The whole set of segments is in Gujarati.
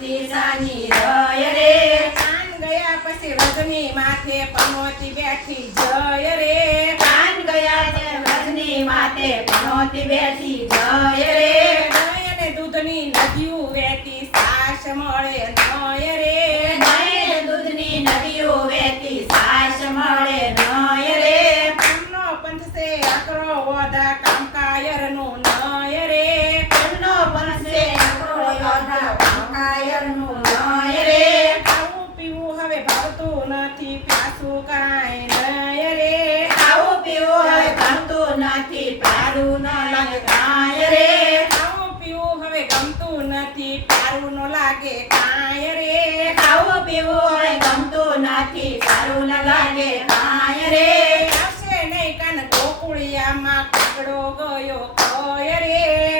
મોતી સાની રય રે કાન ગયા પછી રજની માથે પનોતી બેઠી જય રે કાન ગયા છે વ્રજની માથે પનોતી બેઠી જય રે દહીં અને દૂધની નદીઓ વહેતી સાસ મળે નય રે દહીં ને દૂધની નદીઓ વહેતી સાસ મળે નય રે કામનો પંથ છે અકરો ઓધા કામકાયરનું નય રે એમનો પંથે અકરો યોધા કાંકાયરનું નય રે ખાવું પીવું હવે ભાવતું નથી પ્યાસું કાંઈ નય રે ખાવું પીવું હવે ગમતું નથી પ્યારું ન લાગે કાંઈ રે ખાવું પીવું હવે ગમતું નથી પ્યારું ન લાગે કાંઈ રે ખાવું પીવું હવે ગમતું નથી સારું ન લાગે કાંઈ રે આવશે નહીં કાન ગોકુળિયામાં કાગડો ગયો કય રે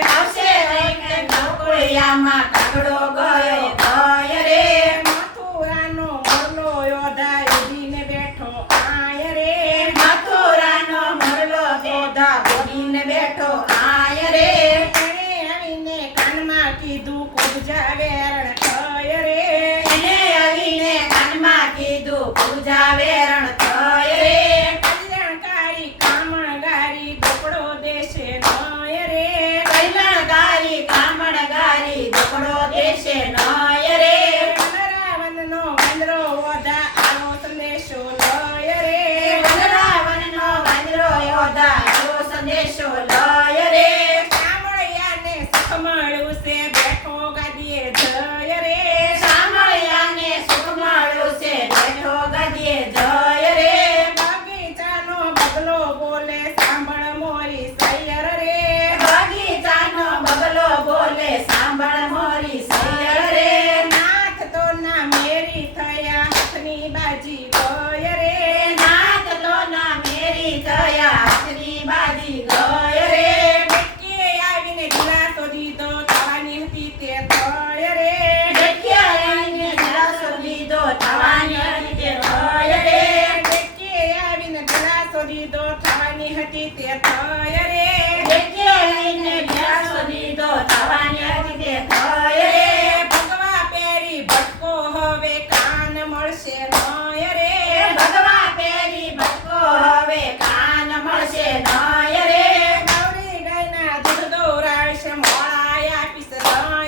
આવશે એક નોકળિયામાં કાગડો ગયો કય રે મથુરાનો મોરલો યોધા ઉડીને બેઠો આય રે મથુરાનો મોરલો યોધા ઉડીને બેઠો આય રે એણે આવીને કાનમાં કીધું પૂજા વેરણ થય રે એને આવીને કાનમાં કીધું પૂજા વેરણ થય રે કલ્યાણકારી કામણગારી દોકડો દેશે નય રે કલ્યાણકારી કામણગારી દોકડો દેશે નય રે વનરાવનનો વાંદરો ઓધા આવો સંદેશો લય રે વનરાવનનો વાંદરો યોધા આવો સંદેશો લય રે કામળિયાને સુખ મળ્યું છે બેઠો ગાદીએ જય રે સામળિયાને સુખ મળ્યું છે બેઠો ગાદીએ જય રે બગીચાનો બગલો બોલે સાંભળ મોરી સૈયર રે બગીચાનો બગલો બોલે સાંભળ મોરી સૈયર રે નાથ તો ના મેરી થયા હાથની બાજી ગય રે નાથ તો ના મેરી થયા હાથની બાજી ગય રે ડેકીએ આવીને દિલાસો દીધો થવાની હતી તે થય રે ડેકીએ આવીને દિલાસો દીધો થવાની હતી તે થય રે ડેકીએ આવીને દિલાસો દીધો થવાની હતી તે થય રે ડેકીએ આવીને દિલાસો દીધો થવાની હતી તે થય રે ભગવા પેરી ભટકો હવે કાન મળશે નય રે ભગવા પેરી ભટકો હવે કાન મળશે નય રે ગૌરી ગાયના દૂધ દોરાવશે મોળાય આપીશ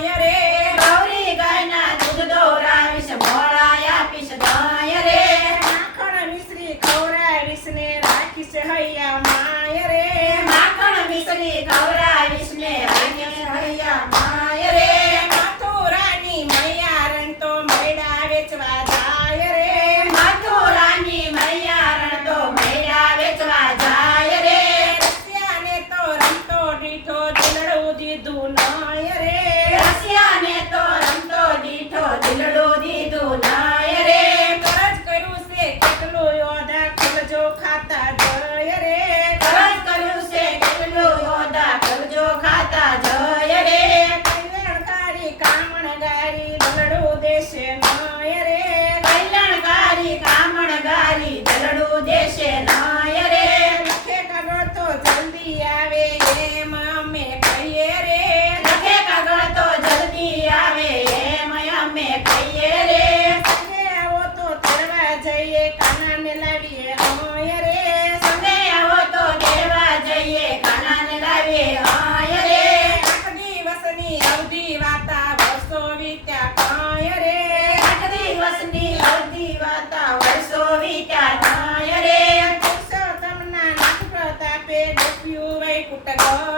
નય રે ગૌરી ગાયના દૂધ દોરાવીશ મોળાય આપીશ નય રે માખણ મિશ્રી ખવડાવીશ ને રાખીશ હૈયા માય રે માખણ મિશ્રી ખવડાવીશ ને રાખીશ હૈયા માય રે મથુરાની મૈયારણ તો મૈડા વેચવા જાય રે મથુરાની મૈયારણ તો મૈડા વેચવા જાય રે રસિયાને તો રમતો દીઠો દિલડું દીધું નય રે રસિયાને તો રમતો દીઠો દિલડું દીધું નય રે કરજ કર્યું છે કેટલું યોધા ખુલજો ખાતા જય રે કરજ કર્યું છે કેટલું યોધા કરજો ખાતા જય રે કલ્યાણકારી કામણગારી દલડું દેશે નય રે કલ્યાણકારી કામણગારી દલડું દેશે નય રે લખે કાગળ તો જલ્દી આવે એમ અમે કહીએ રે લખે કાગળ તો જલ્દી આવે એમ અમે કહીએ રે સંગે આવો તો તેડવા જઈએ કાનાને લાવીએ હોય રે સંગે આવો તો તેડવા જઈએ કાનાને લાવીએ આય રે આઠ દિવસની અવધિ વાતા વર્ષો વીત્યા કય રે 8 દિવસની અવધિ વાતા વર્ષો વીત્યા નય રે પુરુષોત્તમના નાથ પ્રતાપે ગોપ્યું વૈકુંઠ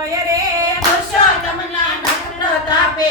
ગય રે પુરુષોત્તમના નખનો તાપે